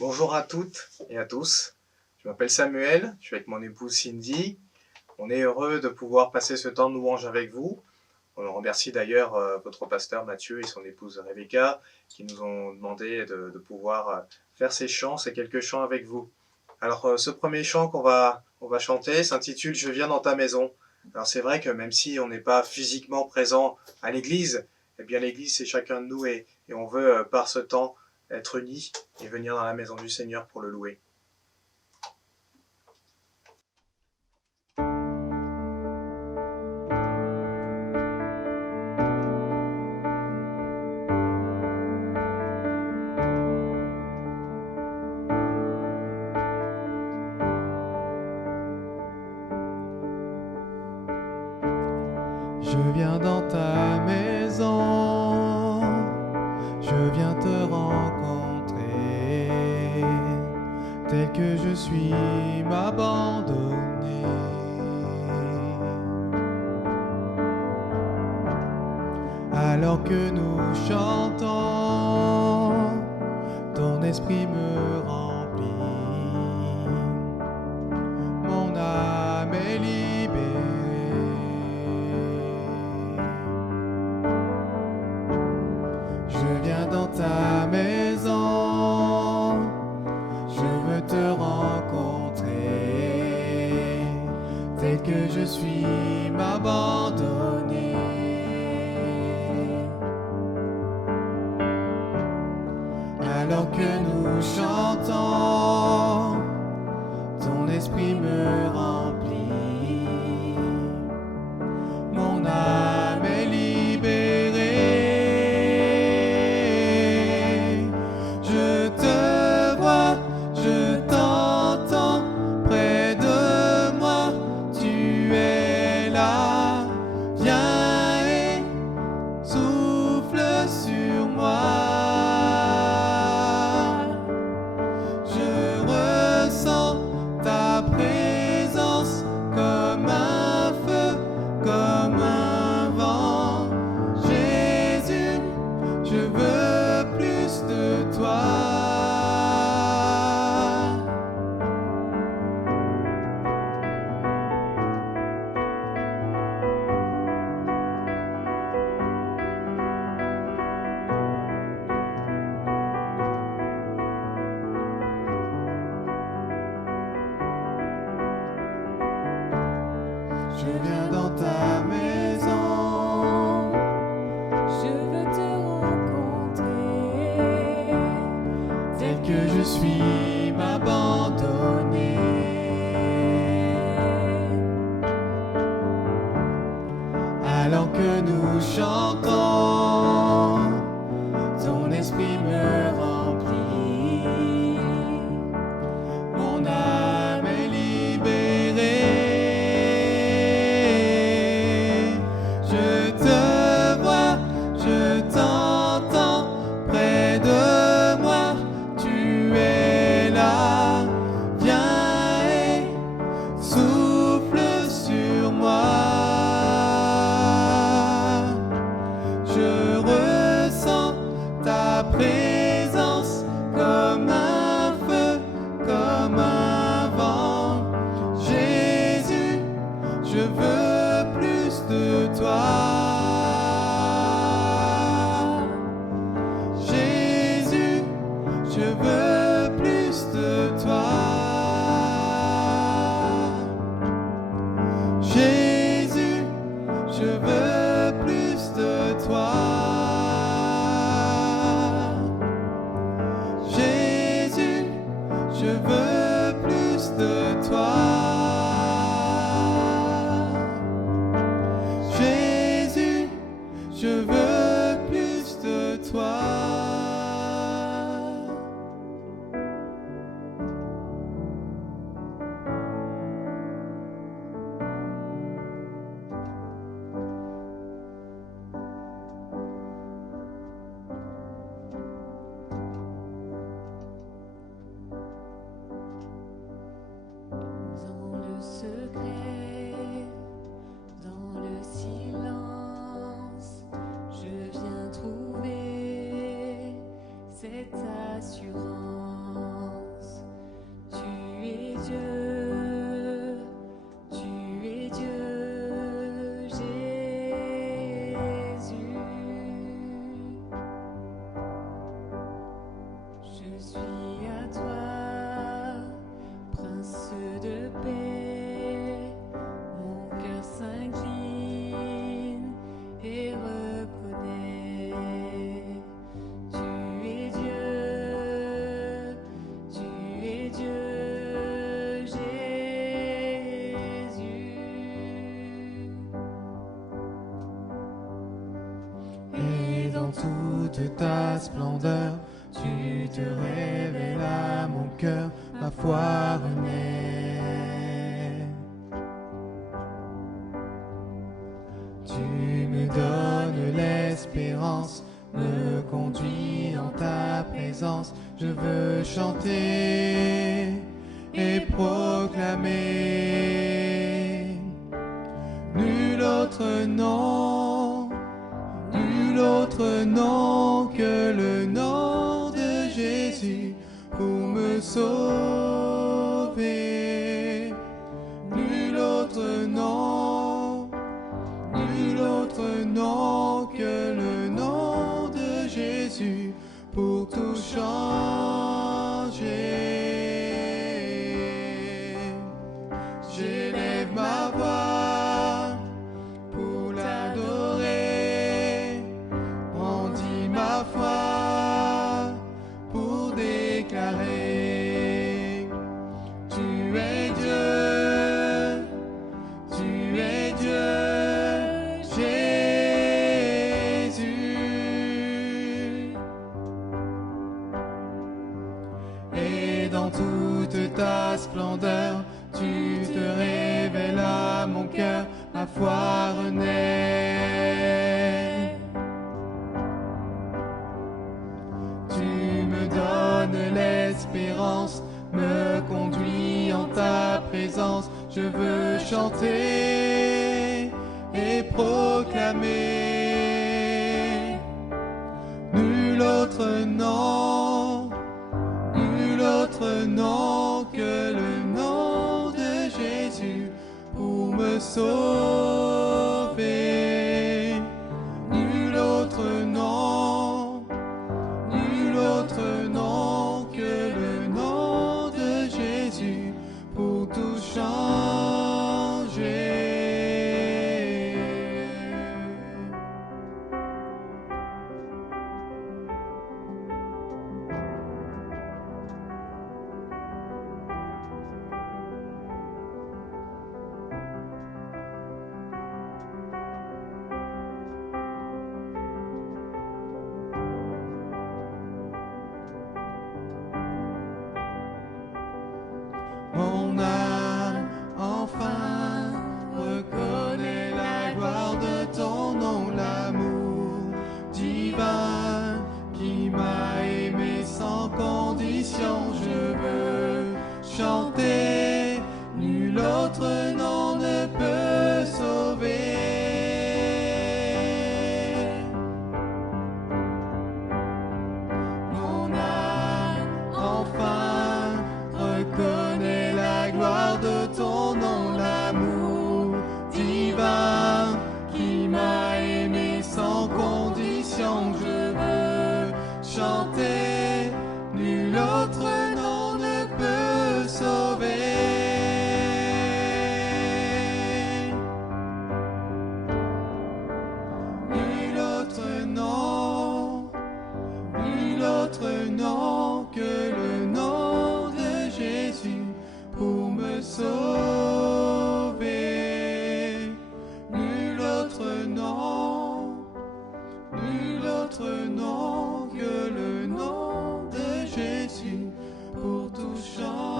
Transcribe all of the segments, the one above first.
Bonjour à toutes et à tous. Je m'appelle Samuel, je suis avec mon épouse Cindy. On est heureux de pouvoir passer ce temps de louange avec vous. On remercie d'ailleurs votre pasteur Mathieu et son épouse Rebecca qui nous ont demandé de pouvoir faire ces chants, ces quelques chants avec vous. Alors ce premier chant qu'on va chanter s'intitule Je viens dans ta maison. Alors c'est vrai que même si on n'est pas physiquement présent à l'église, eh bien l'église c'est chacun de nous et on veut par ce temps être unis et venir dans la maison du Seigneur pour le louer. Je viens dans ta maison, je viens te rencontrer, tel que je suis m'abandonner. Alors que nous chantons, ton esprit me remplit, mon âme est libérée. Je viens dans ta maison, je veux te rencontrer, tel que je suis m'abandonner. Alors que nous chantons, ton esprit me remplit, mon âme est libérée. Je te vois, je t'entends, près de moi, tu es là. Viens et souffle sur moi. Je ressens ta présence comme un feu, comme un vent. Jésus, je veux plus de toi. Je viens dans ta maison, Je veux te rencontrer, tel que je suis m'abandonner. Alors que nous chantons, ton esprit me remplit, mon âme est libérée. Je te vois, je t'entends, près de moi, tu es là. Viens et souffle sur moi. Je ressens ta présence comme un feu, comme un vent. Jésus, je veux plus de toi. Jésus, je veux plus de toi. Jésus, je veux plus de toi. Jésus, je veux plus de toi. Jésus, je veux plus de toi. toute ta splendeur, tu te révèles à mon cœur, ma foi renaît. Tu me donnes l'espérance, me conduis en ta présence, je veux chanter et proclamer. Nul autre nom que le nom de Jésus pour me sauver. Nul autre nom que le nom de Jésus pour tout changer. J'élève ma voix pour l'adorer, brandis ma foi pour déclarer: tu es Dieu, Jésus. Et dans toute ta splendeur, tu te révèles à mon cœur, ma foi renaît. Tu me donnes l'espérance, me conduis en ta présence, je veux chanter et proclamer. Nul autre nom que le nom de Jésus pour me sauver. Nul autre nom que le nom de Jésus pour tout changer. Mon âme enfin reconnaît la gloire de ton nom, l'amour divin qui m'a aimé sans condition. Je veux chanter, nul autre nom ne peut sauver. Mon âme enfin reconnaît la gloire de ton nom, l'amour divin qui m'a aimé sans condition. Je veux chanter, nul autre nom ne peut sauver. Nul autre nom que le nom de Jésus pour me sauver. Nul autre nom que le nom de Jésus pour tout changer.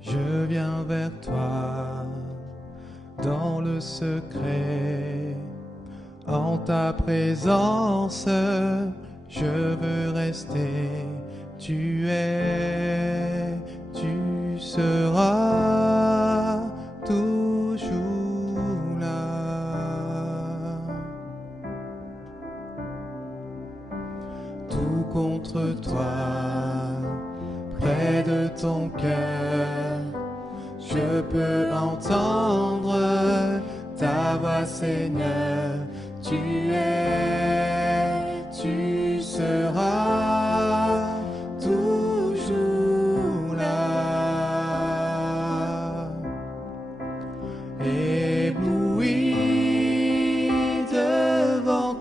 Je viens vers toi dans le secret, en ta présence, je veux rester. Tu seras toujours là. Tout contre toi, près de ton cœur, je peux entendre ta voix, Seigneur. Tu seras toujours là.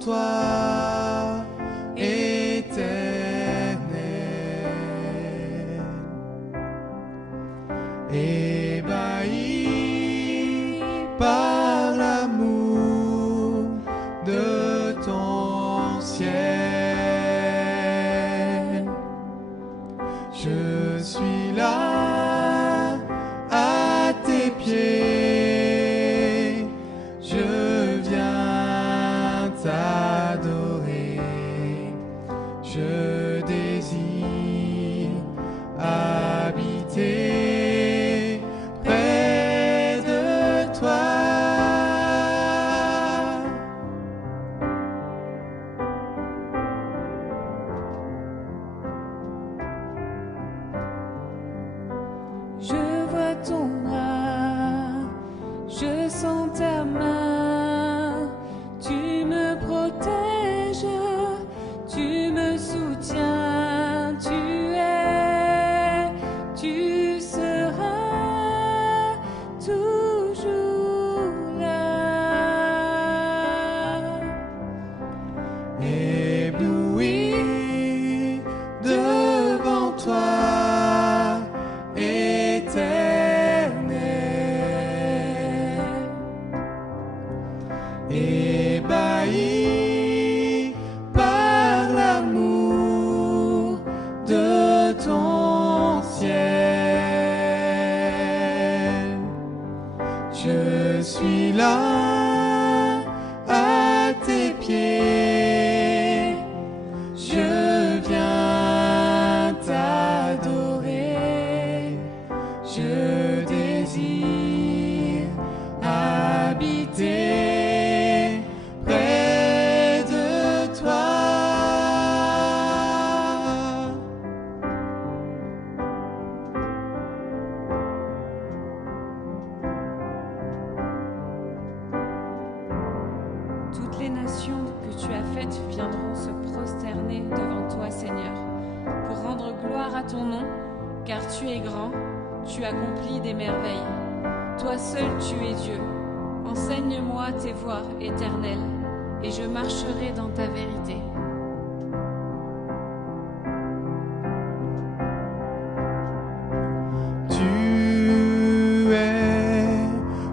toi, éternel. Ébahi par l'amour de ton ciel, je suis là à tes pieds, je viens t'adorer, je désire habiter près de toi. Je vois ton bras, je sens ta main, tu me protèges, tu me soutiens, tu seras toujours là. Ébloui devant toi, éternel. Ébahi par l'amour de ton ciel, je suis là à tes pieds, je viens t'adorer, je désire habiter près de toi. Toutes les nations que tu as faites viendront se prosterner devant toi, Seigneur, pour rendre gloire à ton nom, car tu es grand, tu accomplis des merveilles. Toi seul tu es Dieu. Enseigne-moi tes voies éternelles, et je marcherai dans ta vérité. Tu es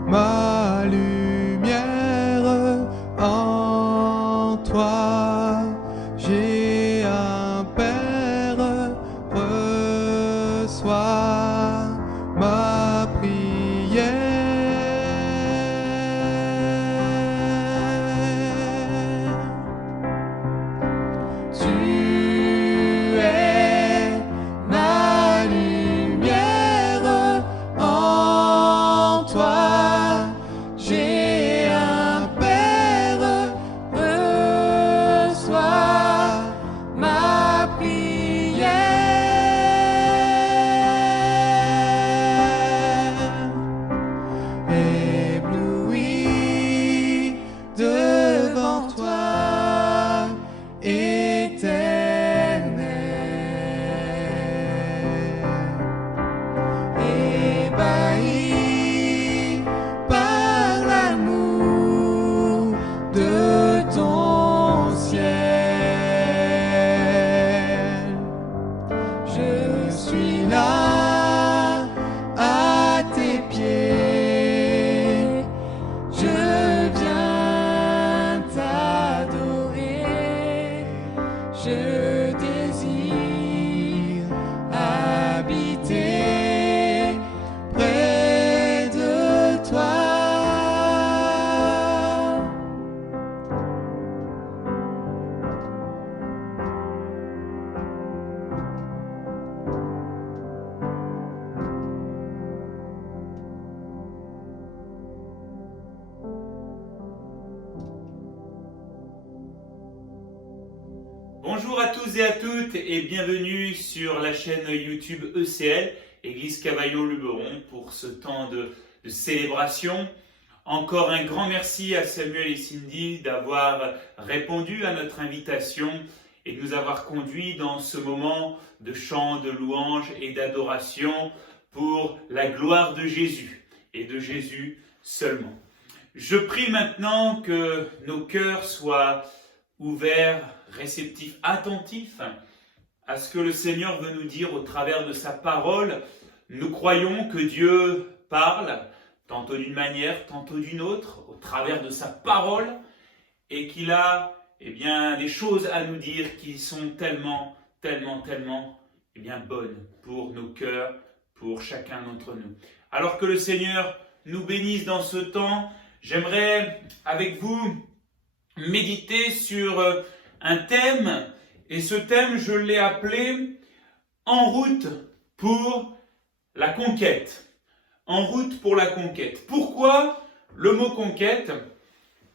ma lumière, en toi j'ai un Père, reçois ma prière. Tu es ma lumière, en toi j'ai un Père, reçois ma prière. Ébloui devant toi, éternel. Ébahi par l'amour de ton ciel, je suis là à tes pieds, je viens t'adorer, je désire habiter près de toi. Bonjour à tous et à toutes et bienvenue sur la chaîne YouTube ECL, Église Cavaillon-Luberon, pour ce temps de célébration. Encore un grand merci à Samuel et Cindy d'avoir répondu à notre invitation et de nous avoir conduits dans ce moment de chant, de louange et d'adoration pour la gloire de Jésus et de Jésus seulement. Je prie maintenant que nos cœurs soient ouverts, réceptifs, attentifs à ce que le Seigneur veut nous dire au travers de sa parole. Nous croyons que Dieu parle, tantôt d'une manière, tantôt d'une autre, au travers de sa parole, et qu'il a des choses à nous dire qui sont tellement bonnes pour nos cœurs, pour chacun d'entre nous. Alors que le Seigneur nous bénisse dans ce temps, j'aimerais avec vous méditer sur un thème, et ce thème, je l'ai appelé « En route pour la conquête ». En route pour la conquête. Pourquoi le mot conquête?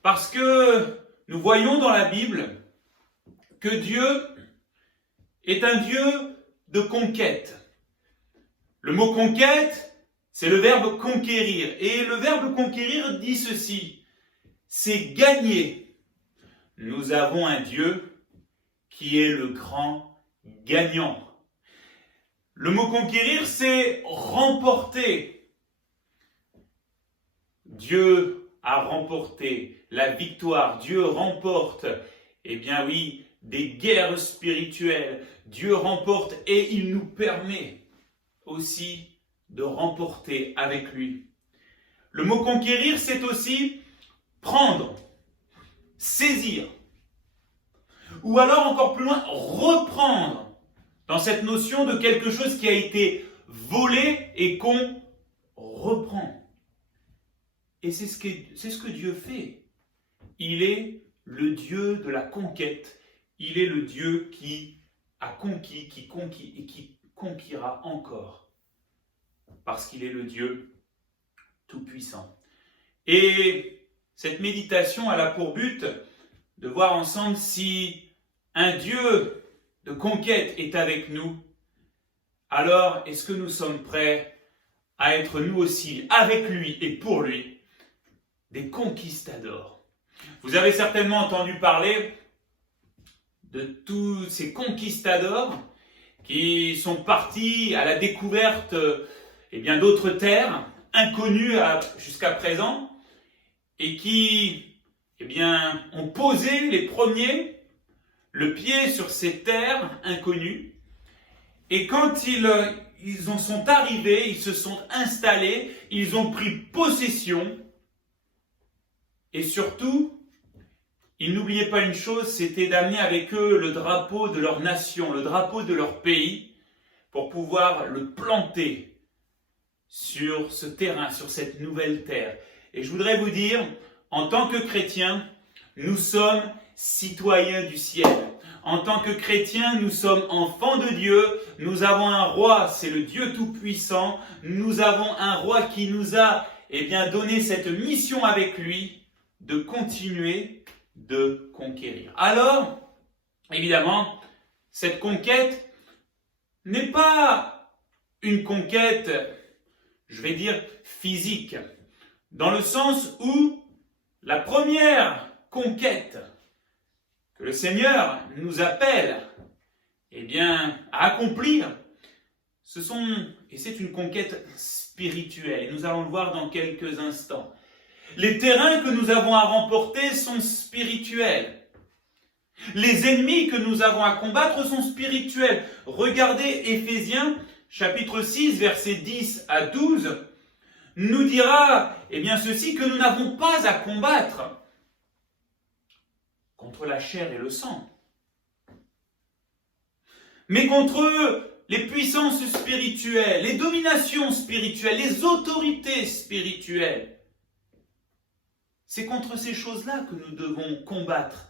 Parce que nous voyons dans la Bible que Dieu est un Dieu de conquête. Le mot conquête, c'est le verbe conquérir. Et le verbe conquérir dit ceci, c'est gagner. Nous avons un Dieu qui est le grand gagnant. Le mot conquérir, c'est remporter. Dieu a remporté la victoire. Dieu remporte, des guerres spirituelles. Dieu remporte et il nous permet aussi de remporter avec lui. Le mot conquérir, c'est aussi prendre, saisir, ou alors encore plus loin, reprendre dans cette notion de quelque chose qui a été volé et qu'on reprend. Et c'est ce que Dieu fait. Il est le Dieu de la conquête. Il est le Dieu qui a conquis, qui conquit et qui conquérera encore. Parce qu'il est le Dieu tout-puissant. Et cette méditation, elle a pour but de voir ensemble si un Dieu de conquête est avec nous. Alors, est-ce que nous sommes prêts à être nous aussi, avec lui et pour lui, des conquistadors? Vous avez certainement entendu parler de tous ces conquistadors qui sont partis à la découverte d'autres terres inconnues jusqu'à présent et qui ont posé les premiers le pied sur ces terres inconnues. Et quand ils en sont arrivés, ils se sont installés, ils ont pris possession. Et surtout, ils n'oubliaient pas une chose, c'était d'amener avec eux le drapeau de leur nation, le drapeau de leur pays, pour pouvoir le planter sur ce terrain, sur cette nouvelle terre. Et je voudrais vous dire, en tant que chrétiens, nous sommes citoyens du ciel. En tant que chrétiens, nous sommes enfants de Dieu. Nous avons un roi, c'est le Dieu Tout-Puissant. Nous avons un roi qui nous a donné cette mission avec lui de continuer de conquérir. Alors, évidemment, cette conquête n'est pas une conquête, physique, dans le sens où la première conquête que le Seigneur nous appelle à accomplir, c'est une conquête spirituelle. Et nous allons le voir dans quelques instants. Les terrains que nous avons à remporter sont spirituels. Les ennemis que nous avons à combattre sont spirituels. Regardez Éphésiens, chapitre 6, versets 10 à 12, nous dira ceci, que nous n'avons pas à combattre contre la chair et le sang, mais contre les puissances spirituelles, les dominations spirituelles, les autorités spirituelles. C'est contre ces choses-là que nous devons combattre,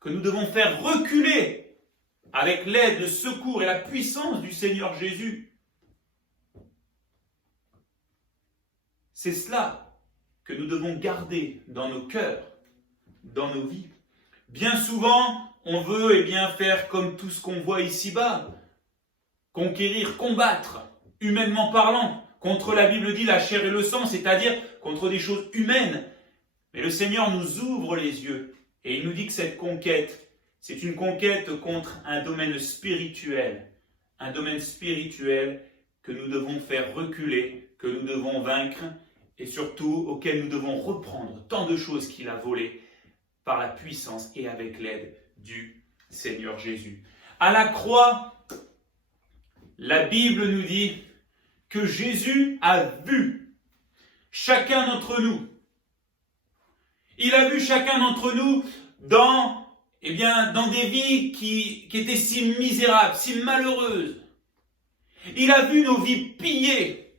que nous devons faire reculer avec l'aide, le secours et la puissance du Seigneur Jésus. C'est cela que nous devons garder dans nos cœurs, dans nos vies. Bien souvent, on veut faire comme tout ce qu'on voit ici-bas, conquérir, combattre, humainement parlant, contre la Bible dit la chair et le sang, c'est-à-dire contre des choses humaines. Mais le Seigneur nous ouvre les yeux et il nous dit que cette conquête, c'est une conquête contre un domaine spirituel que nous devons faire reculer, que nous devons vaincre et surtout auquel nous devons reprendre tant de choses qu'il a volées par la puissance et avec l'aide du Seigneur Jésus. À la croix, la Bible nous dit que Jésus a vu chacun d'entre nous. Il a vu chacun d'entre nous dans des vies qui étaient si misérables, si malheureuses. Il a vu nos vies pillées,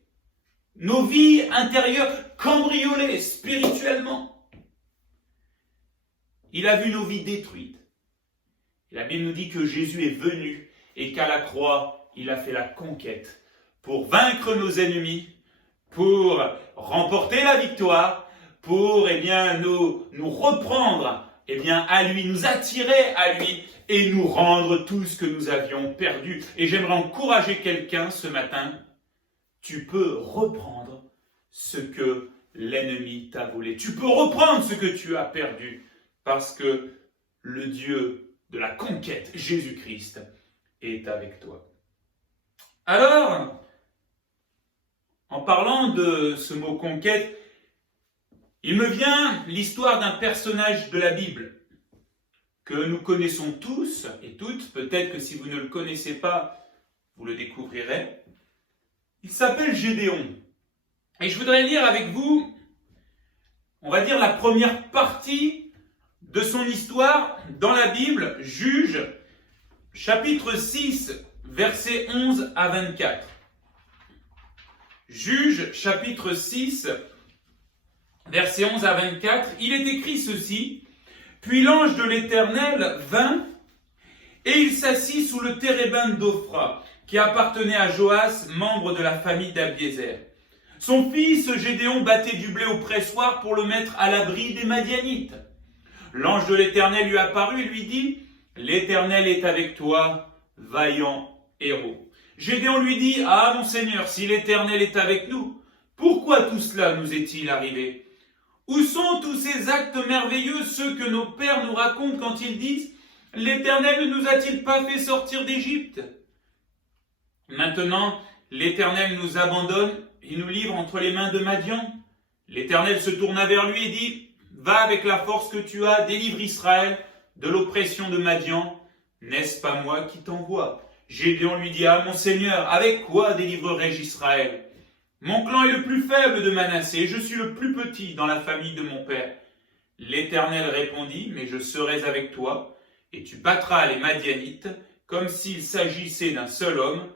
nos vies intérieures cambriolées spirituellement. Il a vu nos vies détruites. Et la Bible nous dit que Jésus est venu et qu'à la croix, il a fait la conquête pour vaincre nos ennemis, pour remporter la victoire, pour nous reprendre à lui, nous attirer à lui et nous rendre tout ce que nous avions perdu. Et j'aimerais encourager quelqu'un ce matin. Tu peux reprendre ce que l'ennemi t'a volé. Tu peux reprendre ce que tu as perdu parce que le Dieu de la conquête, Jésus-Christ, est avec toi. Alors, en parlant de ce mot conquête, il me vient l'histoire d'un personnage de la Bible que nous connaissons tous et toutes. Peut-être que si vous ne le connaissez pas, vous le découvrirez. Il s'appelle Gédéon. Et je voudrais lire avec vous, on va dire la première partie de son histoire dans la Bible, Juges, chapitre 6, versets 11 à 24. Juges, chapitre 6, versets 11 à 24, il est écrit ceci. Puis l'ange de l'Éternel vint, et il s'assit sous le térébinthe d'Ophra, qui appartenait à Joas, membre de la famille d'Abiézer. Son fils Gédéon battait du blé au pressoir pour le mettre à l'abri des Madianites. L'ange de l'Éternel lui apparut et lui dit, « L'Éternel est avec toi, vaillant héros. » Gédéon lui dit, « Ah, mon Seigneur, si l'Éternel est avec nous, pourquoi tout cela nous est-il arrivé ? Où sont tous ces actes merveilleux, ceux que nos pères nous racontent quand ils disent « L'Éternel ne nous a-t-il pas fait sortir d'Égypte ?» Maintenant, l'Éternel nous abandonne et nous livre entre les mains de Madian. L'Éternel se tourna vers lui et dit « Va avec la force que tu as, délivre Israël de l'oppression de Madian. N'est-ce pas moi qui t'envoie ?» Gédéon lui dit « Ah, mon Seigneur, avec quoi délivrerai-je Israël ? Mon clan est le plus faible de Manassé, et je suis le plus petit dans la famille de mon père. » L'Éternel répondit, « Mais je serai avec toi, et tu battras les Madianites, comme s'il s'agissait d'un seul homme. »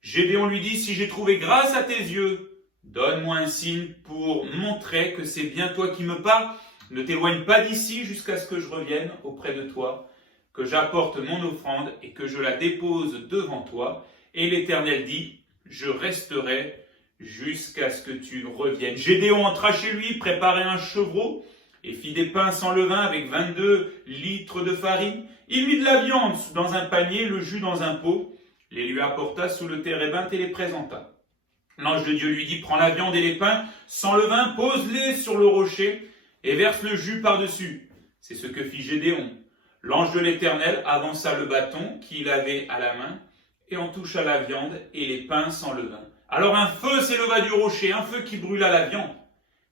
Gédéon lui dit, « Si j'ai trouvé grâce à tes yeux, donne-moi un signe pour montrer que c'est bien toi qui me parles. Ne t'éloigne pas d'ici jusqu'à ce que je revienne auprès de toi, que j'apporte mon offrande et que je la dépose devant toi. » Et l'Éternel dit, « Je resterai jusqu'à ce que tu reviennes. » Gédéon entra chez lui, préparait un chevreau et fit des pains sans levain avec 22 litres de farine. Il mit de la viande dans un panier, le jus dans un pot, les lui apporta sous le térébinthe et les présenta. L'ange de Dieu lui dit, « Prends la viande et les pains sans levain, pose-les sur le rocher et verse le jus par-dessus. » C'est ce que fit Gédéon. L'ange de l'Éternel avança le bâton qu'il avait à la main et en toucha la viande et les pains sans levain. Alors un feu s'éleva du rocher, un feu qui brûla la viande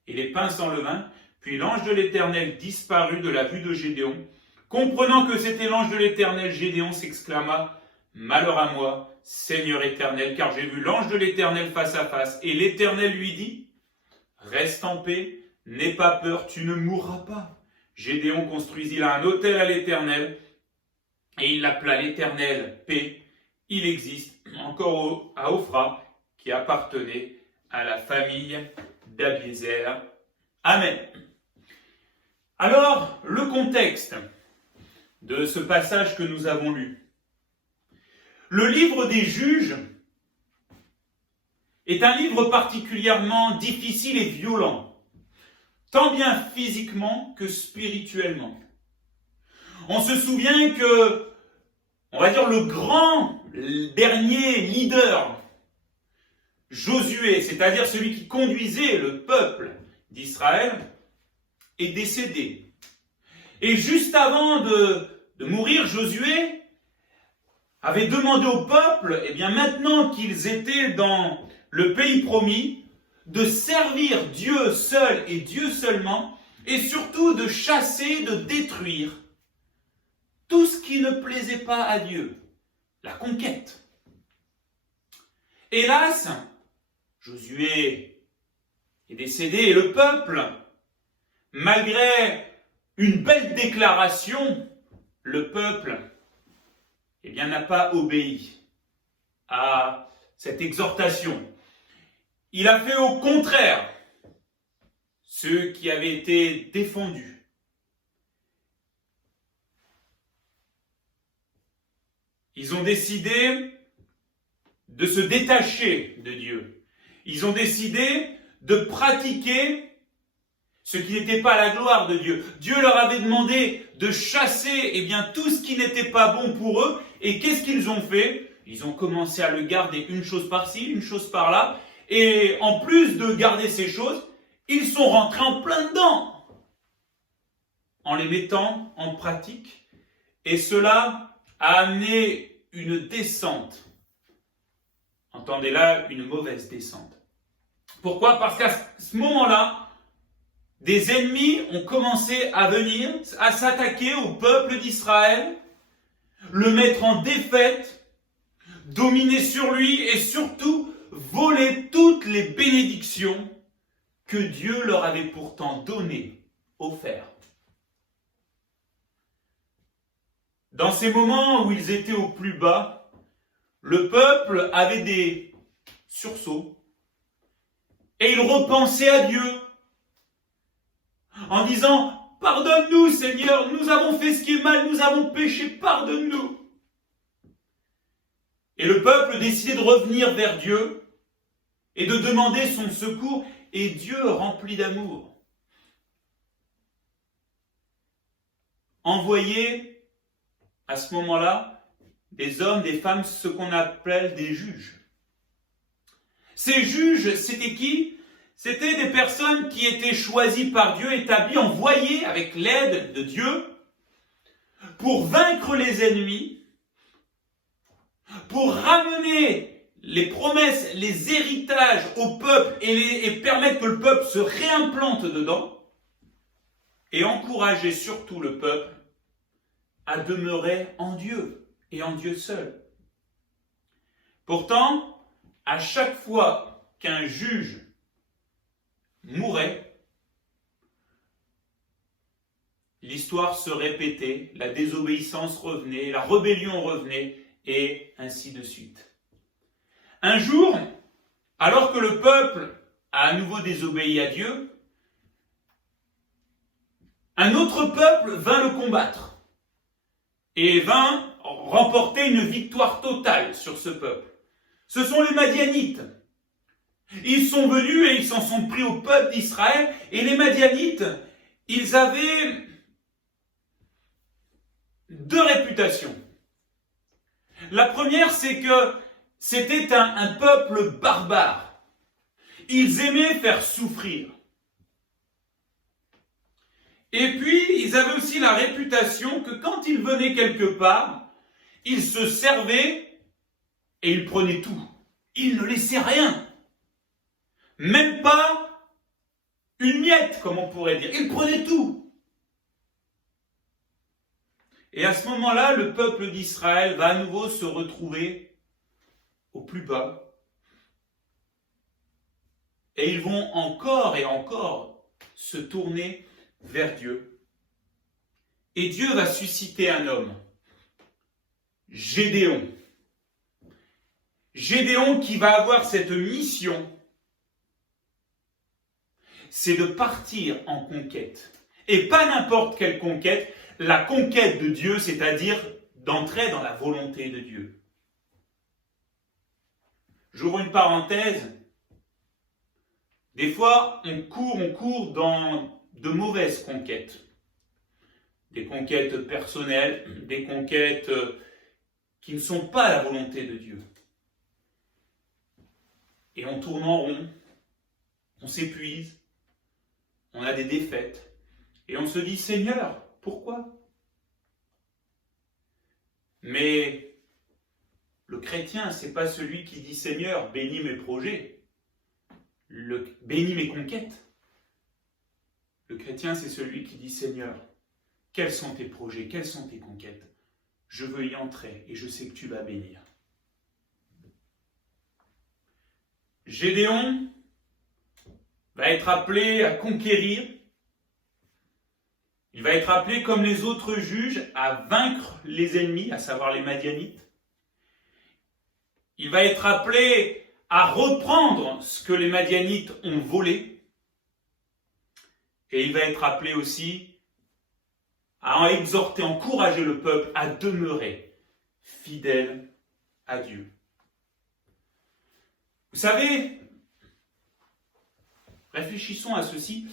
et les pains sans levain. Puis l'ange de l'Éternel disparut de la vue de Gédéon. Comprenant que c'était l'ange de l'Éternel, Gédéon s'exclama, « Malheur à moi, Seigneur éternel, car j'ai vu l'ange de l'Éternel face à face. » Et l'Éternel lui dit, « Reste en paix, n'aie pas peur, tu ne mourras pas. » Gédéon construisit là un autel à l'Éternel et il l'appela l'Éternel paix. Il existe encore à Ophra, qui appartenait à la famille d'Abiézer. Amen. Alors, le contexte de ce passage que nous avons lu. Le livre des Juges est un livre particulièrement difficile et violent, tant bien physiquement que spirituellement. On se souvient que, on va dire, le dernier leader, Josué, c'est-à-dire celui qui conduisait le peuple d'Israël, est décédé. Et juste avant de mourir, Josué avait demandé au peuple, maintenant qu'ils étaient dans le pays promis, de servir Dieu seul et Dieu seulement, et surtout de chasser, de détruire tout ce qui ne plaisait pas à Dieu, la conquête. Hélas, Josué est décédé et le peuple, malgré une belle déclaration, le peuple n'a pas obéi à cette exhortation. Il a fait au contraire ce qui avait été défendu. Ils ont décidé de se détacher de Dieu. Ils ont décidé de pratiquer ce qui n'était pas la gloire de Dieu. Dieu leur avait demandé de chasser tout ce qui n'était pas bon pour eux. Et qu'est-ce qu'ils ont fait? Ils ont commencé à le garder une chose par-ci, une chose par-là. Et en plus de garder ces choses, ils sont rentrés en plein dedans en les mettant en pratique. Et cela a amené une descente. Entendez là, une mauvaise descente. Pourquoi? Parce qu'à ce moment-là, des ennemis ont commencé à venir, à s'attaquer au peuple d'Israël, le mettre en défaite, dominer sur lui et surtout voler toutes les bénédictions que Dieu leur avait pourtant données, offertes. Dans ces moments où ils étaient au plus bas, le peuple avait des sursauts et il repensait à Dieu en disant « Pardonne-nous, Seigneur, nous avons fait ce qui est mal, nous avons péché, pardonne-nous » Et le peuple décidait de revenir vers Dieu et de demander son secours, et Dieu, rempli d'amour, envoyait à ce moment-là des hommes, des femmes, ce qu'on appelle des juges. Ces juges, c'était qui? C'était des personnes qui étaient choisies par Dieu, établies, envoyées avec l'aide de Dieu pour vaincre les ennemis, pour ramener les promesses, les héritages au peuple et permettre que le peuple se réimplante dedans et encourager surtout le peuple à demeurer en Dieu et en Dieu seul. Pourtant, à chaque fois qu'un juge mourait, l'histoire se répétait, la désobéissance revenait, la rébellion revenait, et ainsi de suite. Un jour, alors que le peuple a à nouveau désobéi à Dieu, un autre peuple vint le combattre et vint remporter une victoire totale sur ce peuple. Ce sont les Madianites. Ils sont venus et ils s'en sont pris au peuple d'Israël, et les Madianites, ils avaient deux réputations. La première, c'est que c'était un peuple barbare. Ils aimaient faire souffrir. Et puis, ils avaient aussi la réputation que quand ils venaient quelque part, ils se servaient et ils prenaient tout. Ils ne laissaient rien. Même pas une miette, comme on pourrait dire. Ils prenaient tout. Et à ce moment-là, le peuple d'Israël va à nouveau se retrouver au plus bas. Et ils vont encore et encore se tourner vers Dieu. Et Dieu va susciter un homme, Gédéon. Gédéon qui va avoir cette mission, c'est de partir en conquête. Et pas n'importe quelle conquête, la conquête de Dieu, c'est-à-dire d'entrer dans la volonté de Dieu. J'ouvre une parenthèse. Des fois, on court dans de mauvaises conquêtes. Des conquêtes personnelles, des conquêtes qui ne sont pas la volonté de Dieu. Et on tourne en rond, on s'épuise, on a des défaites, et on se dit « Seigneur, pourquoi ?» Mais le chrétien, ce n'est pas celui qui dit « Seigneur, bénis mes projets, bénis mes conquêtes ». Le Le chrétien, c'est celui qui dit « Seigneur, quels sont tes projets, quelles sont tes conquêtes? Je veux y entrer et je sais que tu vas bénir. » Gédéon va être appelé à conquérir. Il va être appelé, comme les autres juges, à vaincre les ennemis, à savoir les Madianites. Il va être appelé à reprendre ce que les Madianites ont volé. Et il va être appelé aussi à exhorter, encourager le peuple à demeurer fidèle à Dieu. Vous savez, réfléchissons à ceci,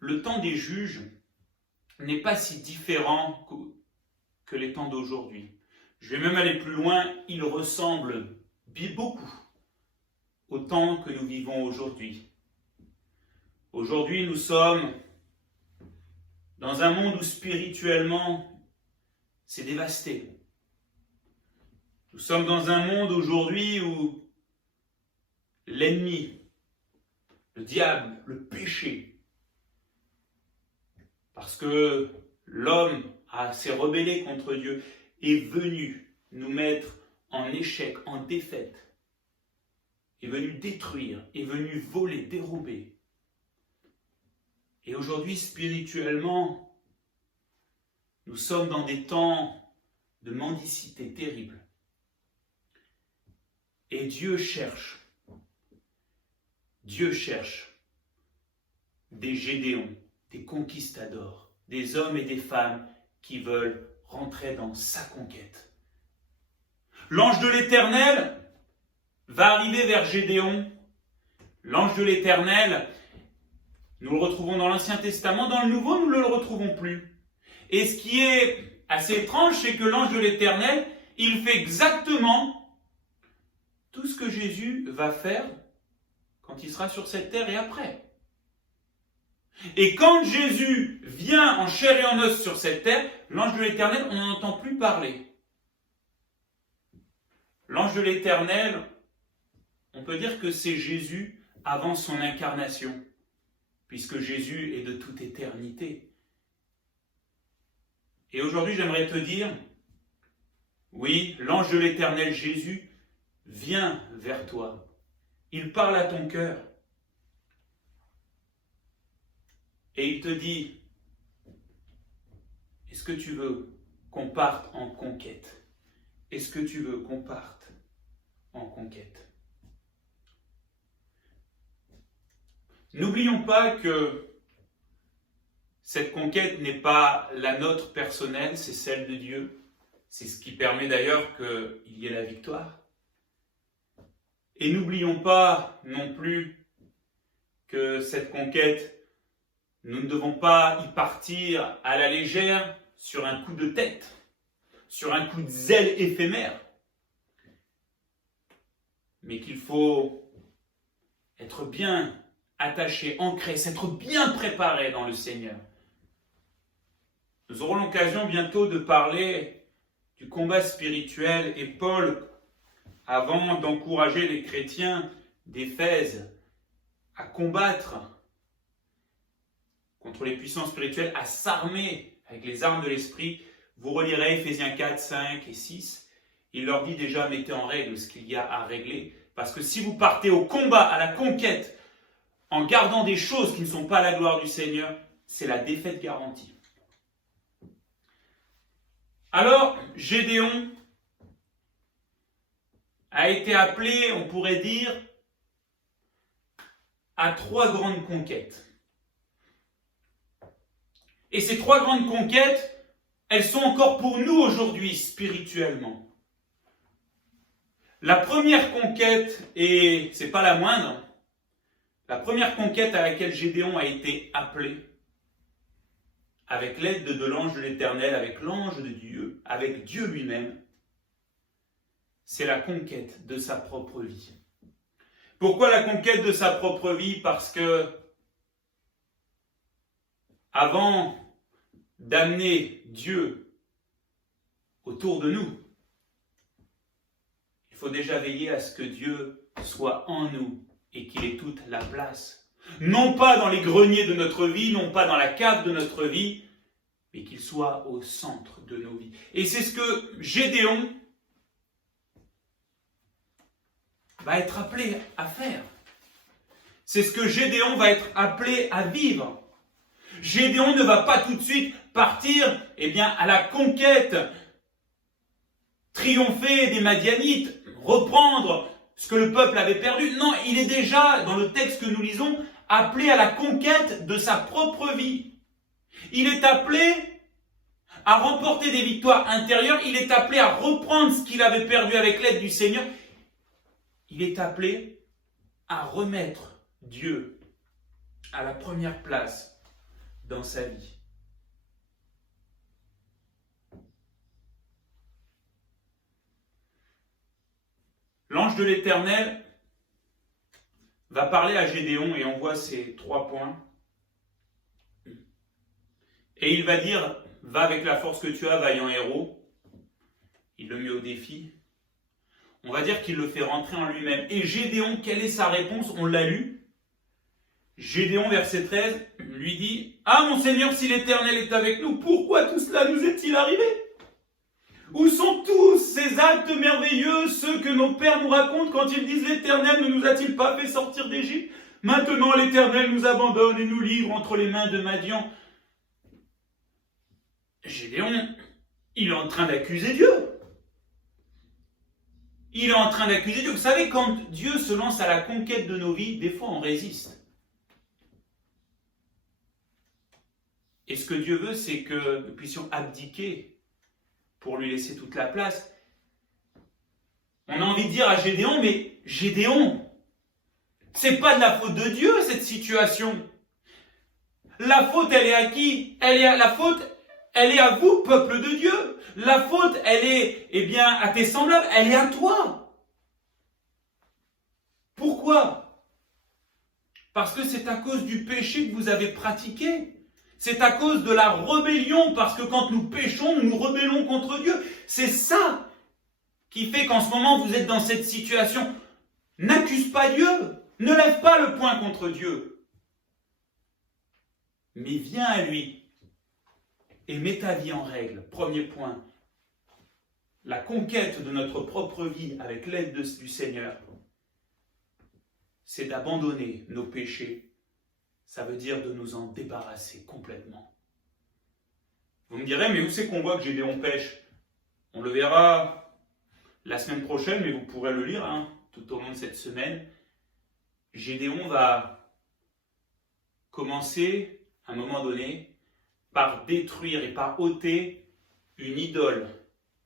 le temps des juges n'est pas si différent que les temps d'aujourd'hui. Je vais même aller plus loin, il ressemble beaucoup au temps que nous vivons aujourd'hui. Aujourd'hui, nous sommes dans un monde où spirituellement, c'est dévasté. Nous sommes dans un monde aujourd'hui où l'ennemi, le diable, le péché, parce que l'homme s'est rebellé contre Dieu, est venu nous mettre en échec, en défaite, est venu détruire, est venu voler, dérober. Et aujourd'hui, spirituellement, nous sommes dans des temps de mendicité terrible. Et Dieu cherche des Gédéons, des conquistadors, des hommes et des femmes qui veulent rentrer dans sa conquête. L'ange de l'Éternel va arriver vers Gédéon. L'ange de l'Éternel, nous le retrouvons dans l'Ancien Testament, dans le Nouveau, nous ne le retrouvons plus. Et ce qui est assez étrange, c'est que l'ange de l'Éternel, il fait exactement tout ce que Jésus va faire quand il sera sur cette terre et après. Et quand Jésus vient en chair et en os sur cette terre, l'ange de l'Éternel, on n'en entend plus parler. L'ange de l'Éternel, on peut dire que c'est Jésus avant son incarnation, puisque Jésus est de toute éternité. Et aujourd'hui, j'aimerais te dire, oui, l'ange de l'Éternel Jésus vient vers toi. Il parle à ton cœur. Et il te dit, est-ce que tu veux qu'on parte en conquête? Est-ce que tu veux qu'on parte en conquête? N'oublions pas que cette conquête n'est pas la nôtre personnelle, c'est celle de Dieu. C'est ce qui permet d'ailleurs qu'il y ait la victoire. Et n'oublions pas non plus que cette conquête, nous ne devons pas y partir à la légère sur un coup de tête, sur un coup de zèle éphémère, mais qu'il faut être bien attaché, ancré, s'être bien préparé dans le Seigneur. Nous aurons l'occasion bientôt de parler du combat spirituel et Paul, avant d'encourager les chrétiens d'Éphèse à combattre contre les puissances spirituelles, à s'armer avec les armes de l'esprit, vous relirez Éphésiens 4, 5 et 6. Il leur dit déjà, mettez en règle ce qu'il y a à régler, parce que si vous partez au combat, à la conquête, en gardant des choses qui ne sont pas la gloire du Seigneur, c'est la défaite garantie. Alors, Gédéon a été appelé, on pourrait dire, à 3 grandes conquêtes. Et ces 3 grandes conquêtes, elles sont encore pour nous aujourd'hui, spirituellement. La première conquête, et c'est pas la moindre, la première conquête à laquelle Gédéon a été appelé, avec l'aide de l'ange de l'Éternel, avec l'ange de Dieu, avec Dieu lui-même, c'est la conquête de sa propre vie. Pourquoi la conquête de sa propre vie? Parce que avant d'amener Dieu autour de nous, il faut déjà veiller à ce que Dieu soit en nous et qu'il ait toute la place. Non pas dans les greniers de notre vie, non pas dans la cave de notre vie, mais qu'il soit au centre de nos vies. Et c'est ce que Gédéon va être appelé à faire. C'est ce que Gédéon va être appelé à vivre. Gédéon ne va pas tout de suite partir à la conquête, triompher des Madianites, reprendre ce que le peuple avait perdu. Non, il est déjà, dans le texte que nous lisons, appelé à la conquête de sa propre vie. Il est appelé à remporter des victoires intérieures. Il est appelé à reprendre ce qu'il avait perdu avec l'aide du Seigneur. Il est appelé à remettre Dieu à la première place dans sa vie. L'ange de l'Éternel va parler à Gédéon et on voit ces 3 points. Et il va dire, va avec la force que tu as, vaillant héros. Il le met au défi. On va dire qu'il le fait rentrer en lui-même. Et Gédéon, quelle est sa réponse? On l'a lu. Gédéon, verset 13, lui dit, « Ah, mon Seigneur, si l'Éternel est avec nous, pourquoi tout cela nous est-il arrivé? Où sont tous ces actes merveilleux, ceux que nos pères nous racontent quand ils disent, l'Éternel ne nous a-t-il pas fait sortir d'Égypte? Maintenant, l'Éternel nous abandonne et nous livre entre les mains de Madian. » Gédéon, il est en train d'accuser Dieu. Il est en train d'accuser Dieu. Vous savez, quand Dieu se lance à la conquête de nos vies, des fois on résiste. Et ce que Dieu veut, c'est que nous puissions abdiquer pour lui laisser toute la place. On a envie de dire à Gédéon, mais Gédéon, c'est pas de la faute de Dieu cette situation. La faute, elle est à qui? Elle est à vous, peuple de Dieu. La faute, elle est à tes semblables, elle est à toi. Pourquoi? Parce que c'est à cause du péché que vous avez pratiqué. C'est à cause de la rébellion, parce que quand nous péchons, nous nous rebellons contre Dieu. C'est ça qui fait qu'en ce moment, vous êtes dans cette situation. N'accuse pas Dieu, ne lève pas le poing contre Dieu. Mais viens à lui et mets ta vie en règle. Premier point, la conquête de notre propre vie avec l'aide du Seigneur, c'est d'abandonner nos péchés. Ça veut dire de nous en débarrasser complètement. Vous me direz, mais où c'est qu'on voit que Gédéon pêche? On le verra la semaine prochaine, mais vous pourrez le lire tout au long de cette semaine. Gédéon va commencer, à un moment donné, par détruire et par ôter une idole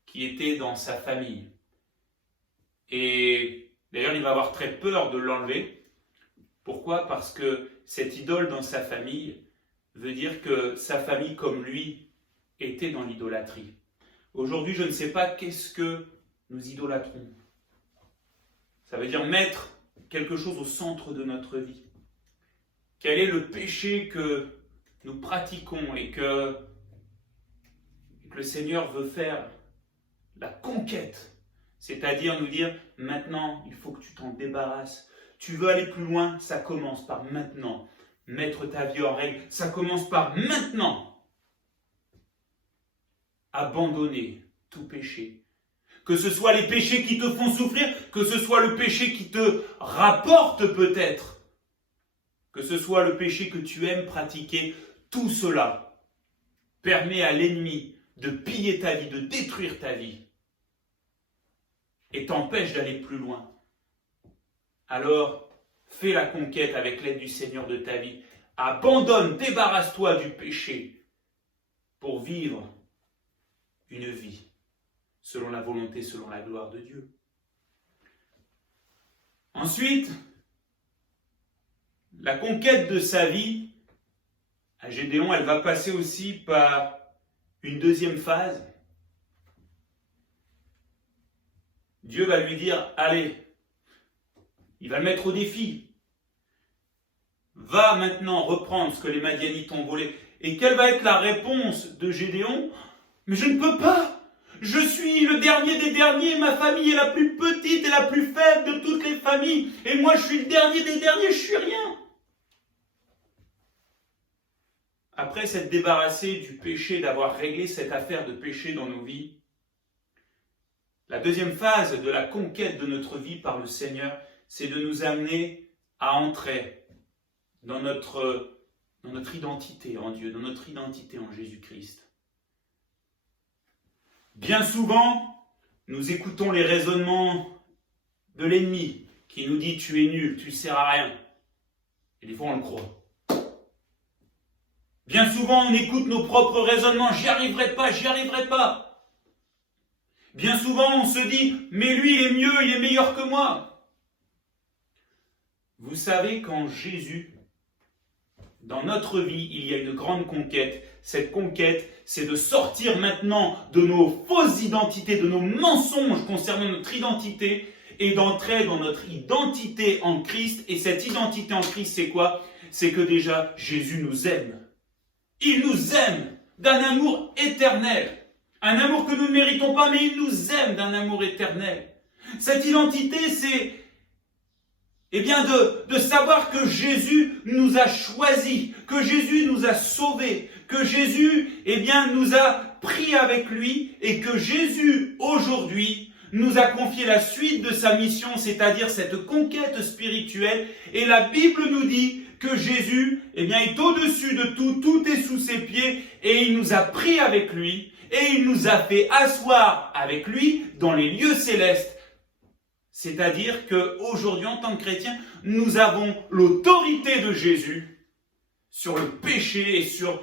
qui était dans sa famille. Et d'ailleurs, il va avoir très peur de l'enlever. Pourquoi? Parce que cette idole dans sa famille veut dire que sa famille, comme lui, était dans l'idolâtrie. Aujourd'hui, je ne sais pas qu'est-ce que nous idolâtrons. Ça veut dire mettre quelque chose au centre de notre vie. Quel est le péché que nous pratiquons et que le Seigneur veut faire la conquête, c'est-à-dire nous dire maintenant il faut que tu t'en débarrasses. Tu veux aller plus loin, ça commence par maintenant. Mettre ta vie en règle, ça commence par maintenant. Abandonner tout péché. Que ce soit les péchés qui te font souffrir, que ce soit le péché qui te rapporte peut-être, que ce soit le péché que tu aimes pratiquer, tout cela permet à l'ennemi de piller ta vie, de détruire ta vie et t'empêche d'aller plus loin. Alors, fais la conquête avec l'aide du Seigneur de ta vie. Abandonne, débarrasse-toi du péché pour vivre une vie selon la volonté, selon la gloire de Dieu. Ensuite, la conquête de sa vie, à Gédéon, elle va passer aussi par une deuxième phase. Dieu va lui dire, allez, il va le mettre au défi. Va maintenant reprendre ce que les Madianites ont volé. Et quelle va être la réponse de Gédéon? Mais je ne peux pas. Je suis le dernier des derniers. Ma famille est la plus petite et la plus faible de toutes les familles. Et moi, je suis le dernier des derniers. Je suis rien. après s'être débarrassé du péché, d'avoir réglé cette affaire de péché dans nos vies, la deuxième phase de la conquête de notre vie par le Seigneur, c'est de nous amener à entrer dans notre identité en Dieu, dans notre identité en Jésus-Christ. Bien souvent, nous écoutons les raisonnements de l'ennemi qui nous dit « tu es nul, tu ne sers à rien ». Et des fois, on le croit. Bien souvent, on écoute nos propres raisonnements « j'y arriverai pas, j'y arriverai pas ». Bien souvent, on se dit « mais lui, il est mieux, il est meilleur que moi ». Vous savez, quand Jésus, dans notre vie, il y a une grande conquête. Cette conquête, c'est de sortir maintenant de nos fausses identités, de nos mensonges concernant notre identité et d'entrer dans notre identité en Christ. Et cette identité en Christ, c'est quoi? C'est que déjà, Jésus nous aime. Il nous aime d'un amour éternel. Un amour que nous ne méritons pas, mais il nous aime d'un amour éternel. Cette identité, c'est de savoir que Jésus nous a choisis, que Jésus nous a sauvés, que Jésus nous a pris avec lui et que Jésus, aujourd'hui, nous a confié la suite de sa mission, c'est-à-dire cette conquête spirituelle. Et la Bible nous dit que Jésus est au-dessus de tout, tout est sous ses pieds et il nous a pris avec lui et il nous a fait asseoir avec lui dans les lieux célestes. C'est-à-dire qu'aujourd'hui, en tant que chrétiens, nous avons l'autorité de Jésus sur le péché et sur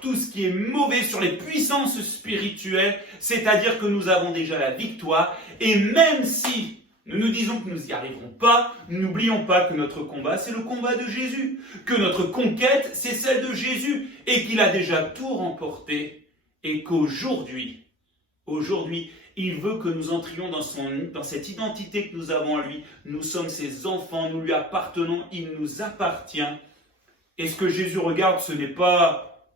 tout ce qui est mauvais, sur les puissances spirituelles. C'est-à-dire que nous avons déjà la victoire. Et même si nous nous disons que nous n'y arriverons pas, n'oublions pas que notre combat, c'est le combat de Jésus. Que notre conquête, c'est celle de Jésus. Et qu'il a déjà tout remporté. Et qu'aujourd'hui, il veut que nous entrions dans cette identité que nous avons en lui. Nous sommes ses enfants, nous lui appartenons, il nous appartient. Et ce que Jésus regarde, ce n'est pas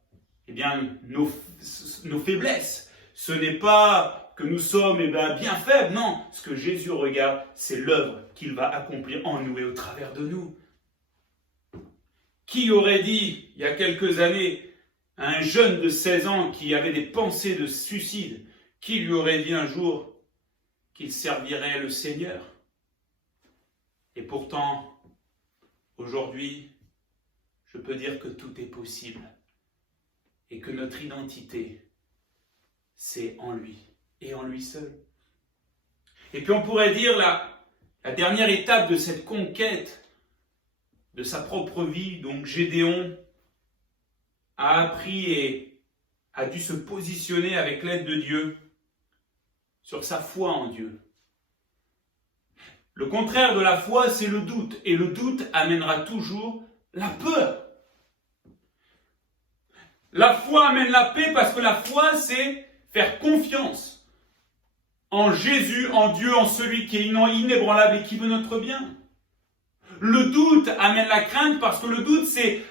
nos faiblesses. Ce n'est pas que nous sommes bien faibles. Non, ce que Jésus regarde, c'est l'œuvre qu'il va accomplir en nous et au travers de nous. Qui aurait dit, il y a quelques années, à un jeune de 16 ans qui avait des pensées de suicide, qui lui aurait dit un jour qu'il servirait le Seigneur? Et pourtant, aujourd'hui, je peux dire que tout est possible et que notre identité, c'est en lui et en lui seul. Et puis on pourrait dire la dernière étape de cette conquête de sa propre vie, donc Gédéon a appris et a dû se positionner avec l'aide de Dieu sur sa foi en Dieu. Le contraire de la foi, c'est le doute. Et le doute amènera toujours la peur. La foi amène la paix parce que la foi, c'est faire confiance en Jésus, en Dieu, en celui qui est inébranlable et qui veut notre bien. Le doute amène la crainte parce que le doute, c'est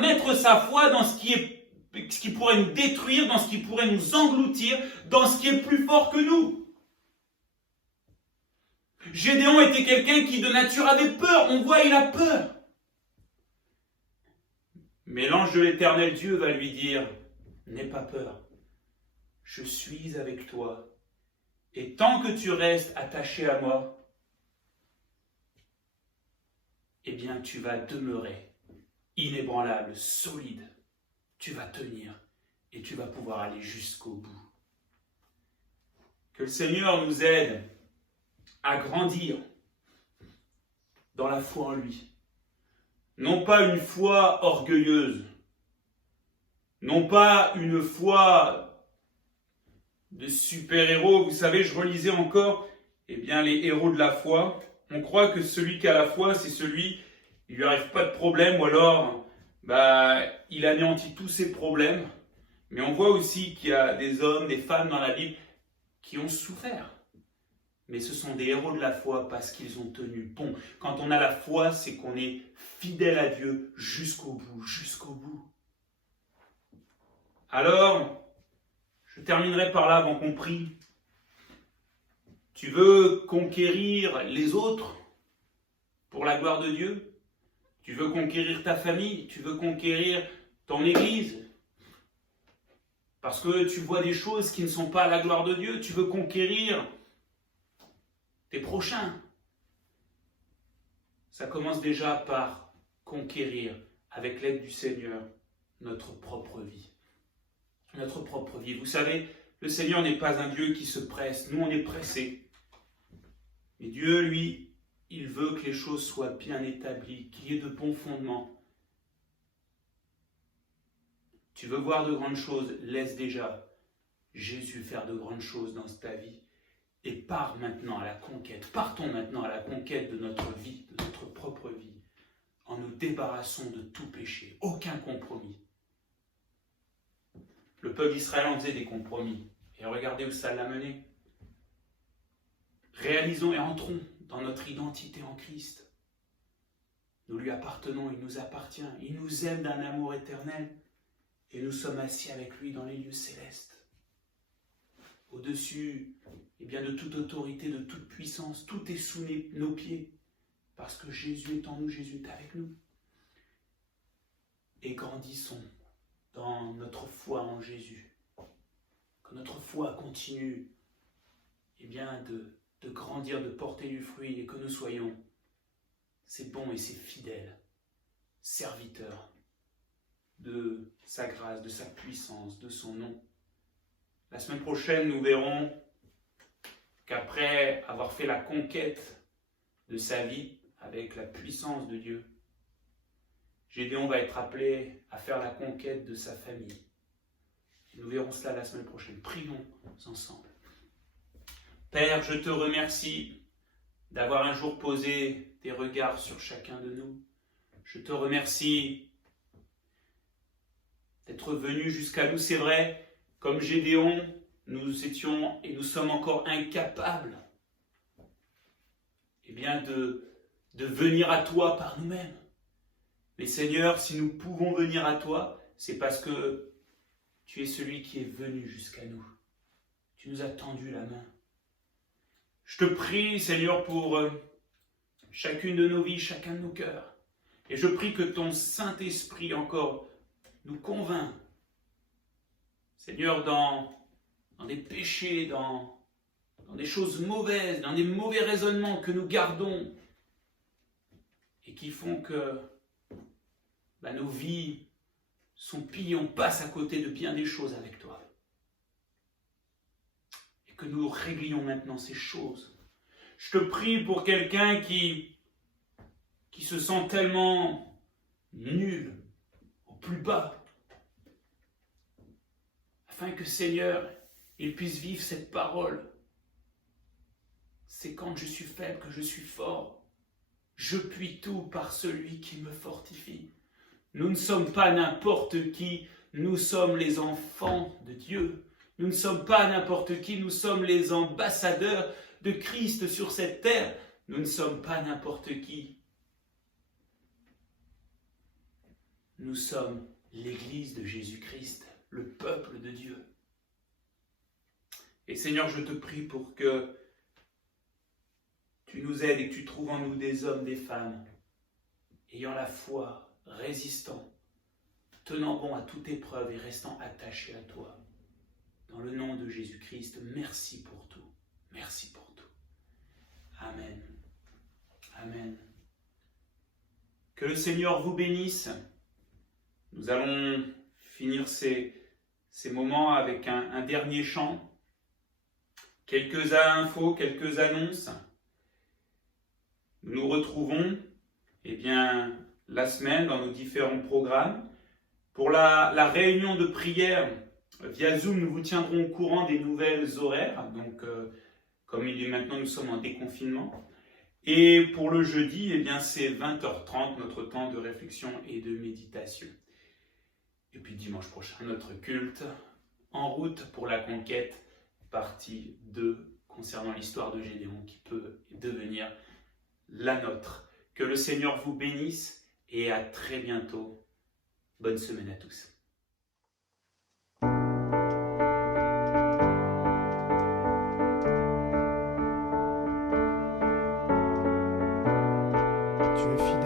mettre sa foi dans ce qui pourrait nous détruire, dans ce qui pourrait nous engloutir, dans ce qui est plus fort que nous. Gédéon était quelqu'un qui de nature avait peur. On voit, il a peur. Mais l'ange de l'Éternel Dieu va lui dire, n'aie pas peur, je suis avec toi. Et tant que tu restes attaché à moi, tu vas demeurer inébranlable, solide. Tu vas tenir et tu vas pouvoir aller jusqu'au bout. Que le Seigneur nous aide à grandir dans la foi en lui. Non pas une foi orgueilleuse, non pas une foi de super-héros. Vous savez, je relisais encore les héros de la foi. On croit que celui qui a la foi, c'est celui, il lui arrive pas de problème ou alors il anéantit tous ses problèmes. Mais on voit aussi qu'il y a des hommes, des femmes dans la Bible qui ont souffert. Mais ce sont des héros de la foi parce qu'ils ont tenu bon. Quand on a la foi, c'est qu'on est fidèle à Dieu jusqu'au bout, jusqu'au bout. Alors, je terminerai par là avant qu'on prie. Tu veux conquérir les autres pour la gloire de Dieu? Tu veux conquérir ta famille? Tu veux conquérir ton Église, parce que tu vois des choses qui ne sont pas à la gloire de Dieu, tu veux conquérir tes prochains. Ça commence déjà par conquérir, avec l'aide du Seigneur, notre propre vie. Notre propre vie. Vous savez, le Seigneur n'est pas un Dieu qui se presse. Nous, on est pressés. Mais Dieu, lui, il veut que les choses soient bien établies, qu'il y ait de bons fondements. Tu veux voir de grandes choses, laisse déjà Jésus faire de grandes choses dans ta vie. Et pars maintenant à la conquête. Partons maintenant à la conquête de notre vie, de notre propre vie, en nous débarrassant de tout péché, aucun compromis. Le peuple d'Israël en faisait des compromis. Et regardez où ça l'a mené. Réalisons et entrons dans notre identité en Christ. Nous lui appartenons, il nous appartient, il nous aime d'un amour éternel. Et nous sommes assis avec lui dans les lieux célestes. Au-dessus de toute autorité, de toute puissance, tout est sous nos pieds. Parce que Jésus est en nous, Jésus est avec nous. Et grandissons dans notre foi en Jésus. Que notre foi continue de grandir, de porter du fruit et que nous soyons ces bons et ces fidèles serviteurs de sa grâce, de sa puissance, de son nom. La semaine prochaine, nous verrons qu'après avoir fait la conquête de sa vie avec la puissance de Dieu, Gédéon va être appelé à faire la conquête de sa famille. Et nous verrons cela la semaine prochaine. Prions ensemble. Père, je te remercie d'avoir un jour posé tes regards sur chacun de nous. Je te remercie d'être venu jusqu'à nous. C'est vrai, comme Gédéon, nous étions et nous sommes encore incapables de venir à toi par nous-mêmes. Mais Seigneur, si nous pouvons venir à toi, c'est parce que tu es celui qui est venu jusqu'à nous. Tu nous as tendu la main. Je te prie, Seigneur, pour chacune de nos vies, chacun de nos cœurs. Et je prie que ton Saint-Esprit encore nous convainc, Seigneur, dans des péchés, dans des choses mauvaises, dans des mauvais raisonnements que nous gardons et qui font que nos vies sont pillées, on passe à côté de bien des choses avec toi. Et que nous réglions maintenant ces choses. Je te prie pour quelqu'un qui se sent tellement nul, au plus bas, afin que, Seigneur, il puisse vivre cette parole. C'est quand je suis faible que je suis fort. Je puis tout par celui qui me fortifie. Nous ne sommes pas n'importe qui, nous sommes les enfants de Dieu. Nous ne sommes pas n'importe qui, nous sommes les ambassadeurs de Christ sur cette terre. Nous ne sommes pas n'importe qui. Nous sommes l'Église de Jésus-Christ, le peuple de Dieu. Et Seigneur, je te prie pour que tu nous aides et que tu trouves en nous des hommes, des femmes, ayant la foi, résistant, tenant bon à toute épreuve et restant attachés à toi. Dans le nom de Jésus-Christ, merci pour tout. Merci pour tout. Amen. Amen. Que le Seigneur vous bénisse. Nous allons finir ces moments avec un dernier chant. Quelques infos, quelques annonces. Nous nous retrouvons la semaine dans nos différents programmes. Pour la réunion de prière via Zoom, nous vous tiendrons au courant des nouvelles horaires. Donc, comme il est maintenant, nous sommes en déconfinement. Et pour le jeudi, c'est 20h30, notre temps de réflexion et de méditation. Et puis dimanche prochain, notre culte en route pour la conquête, partie 2, concernant l'histoire de Gédéon qui peut devenir la nôtre. Que le Seigneur vous bénisse et à très bientôt. Bonne semaine à tous. Tu es fidèle.